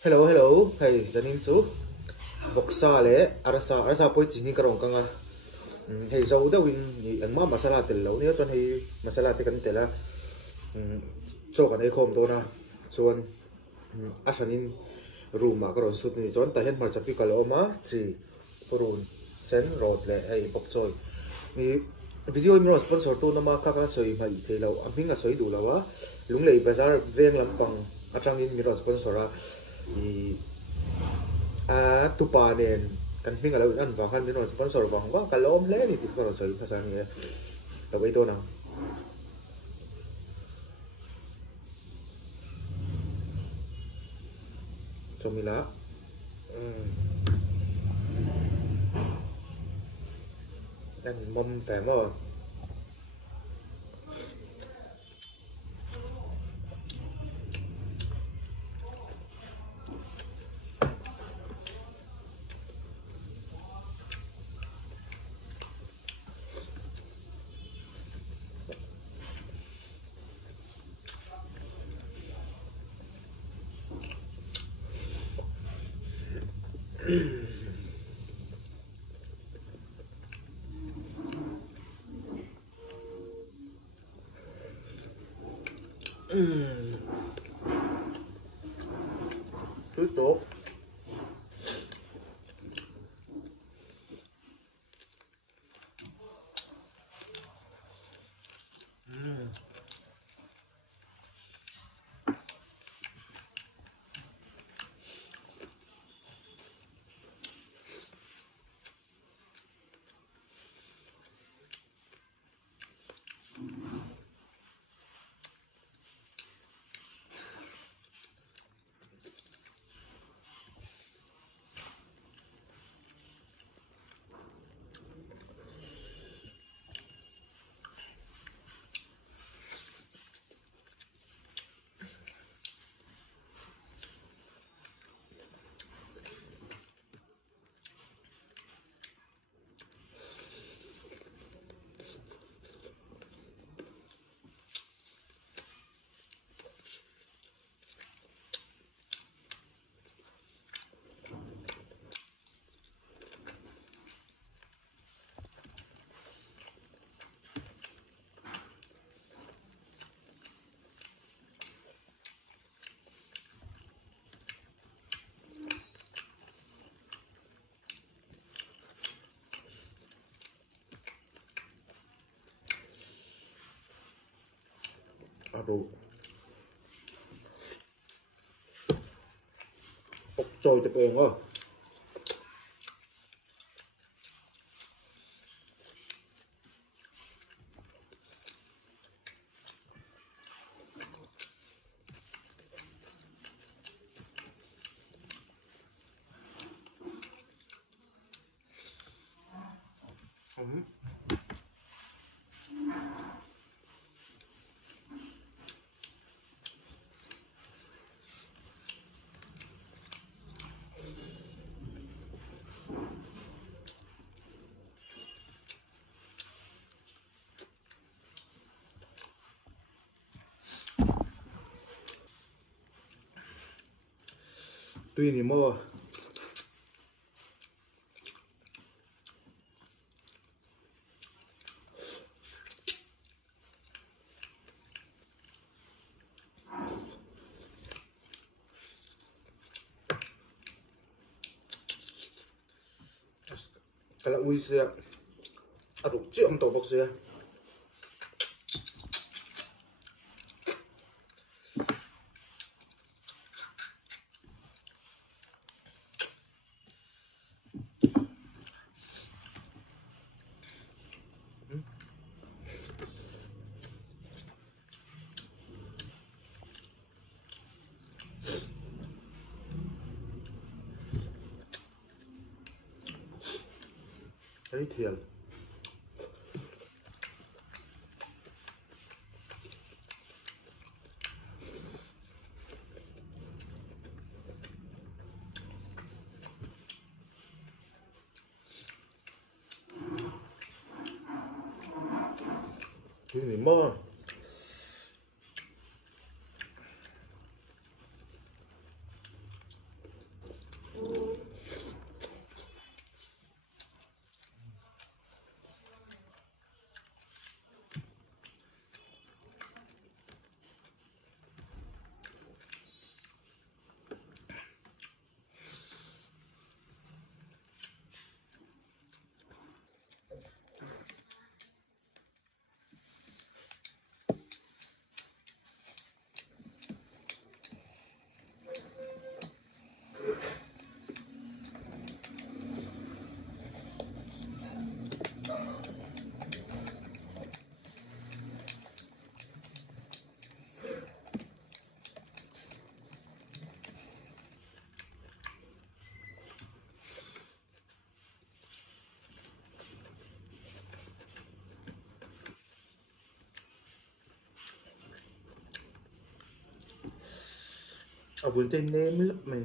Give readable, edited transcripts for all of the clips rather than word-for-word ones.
Hello, hello. Hey, zanin chu. Voksa le arasa poi chini karong kanga. Hey zo da win ni angma masala tel lo ni chon hey masala te kan tela. Cho kan ei khom to na. Chuan asanin room ma karon sut ni chon ta hen mar chapi kal oma chi purun sen rod le hey pop choi. Ni video imro sponsor to na ma ka soi mai thelo aminga soi du lawa. Lunglei bazar veng lampang atangin mi ro sponsor a tupa nen kan hming alo an wa khan min sponsor wang wa kalom le ni ti ko soi phasa ni lo bai to na chomila dan mom ta mo thứ tốt aro bốc trôi tập eng quá tuy ni mo kala ui sia aduk chiam to bok sia thấy thiệt tuy ni mo vườn tên nêm lắm mày.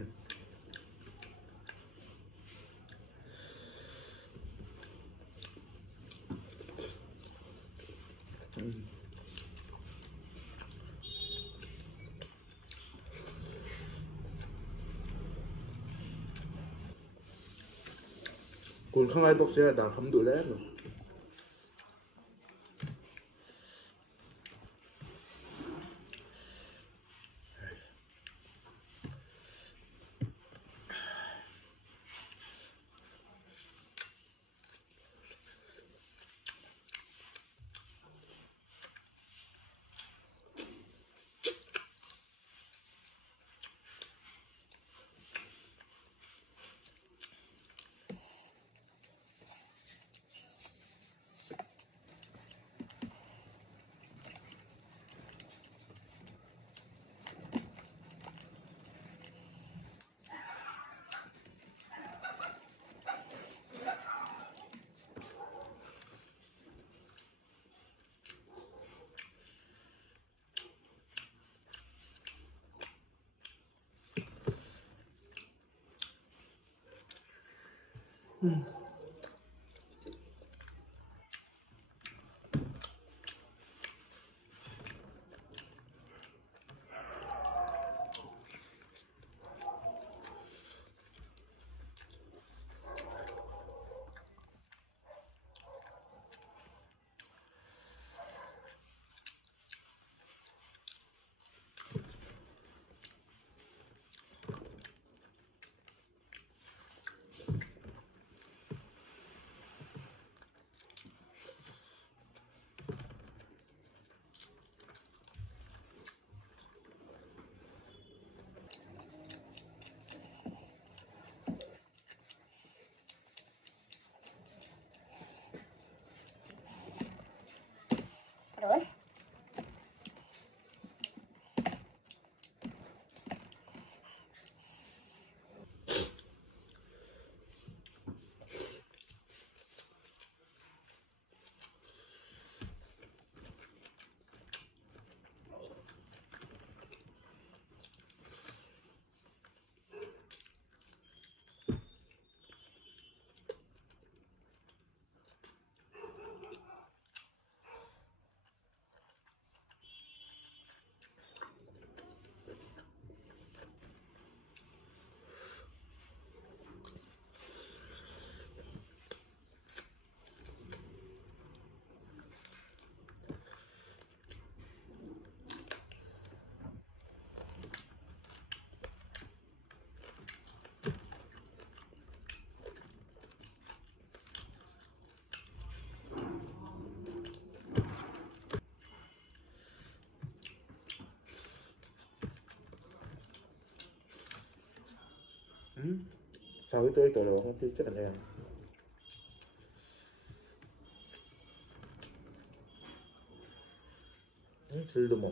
Kun không ai bóc xe đã không đủ lẽ rồi. Rồi. Sao với tôi đồ không thì chắc là em. Sildo mo.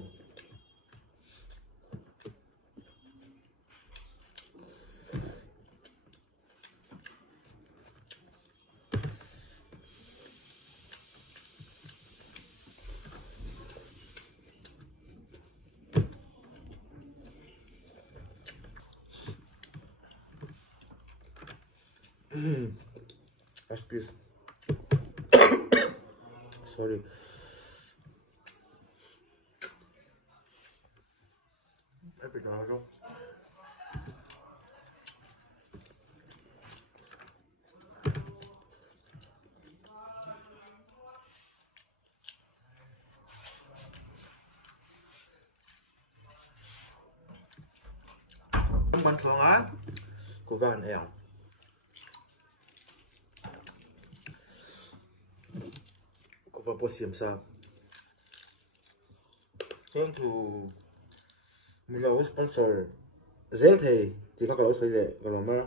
Excuse. Sorry. Epic không? Mình thường á của Van L. Của Van Posium sao? Thường thủ mình là sponsor dễ thì các lỗi phải lệ còn mà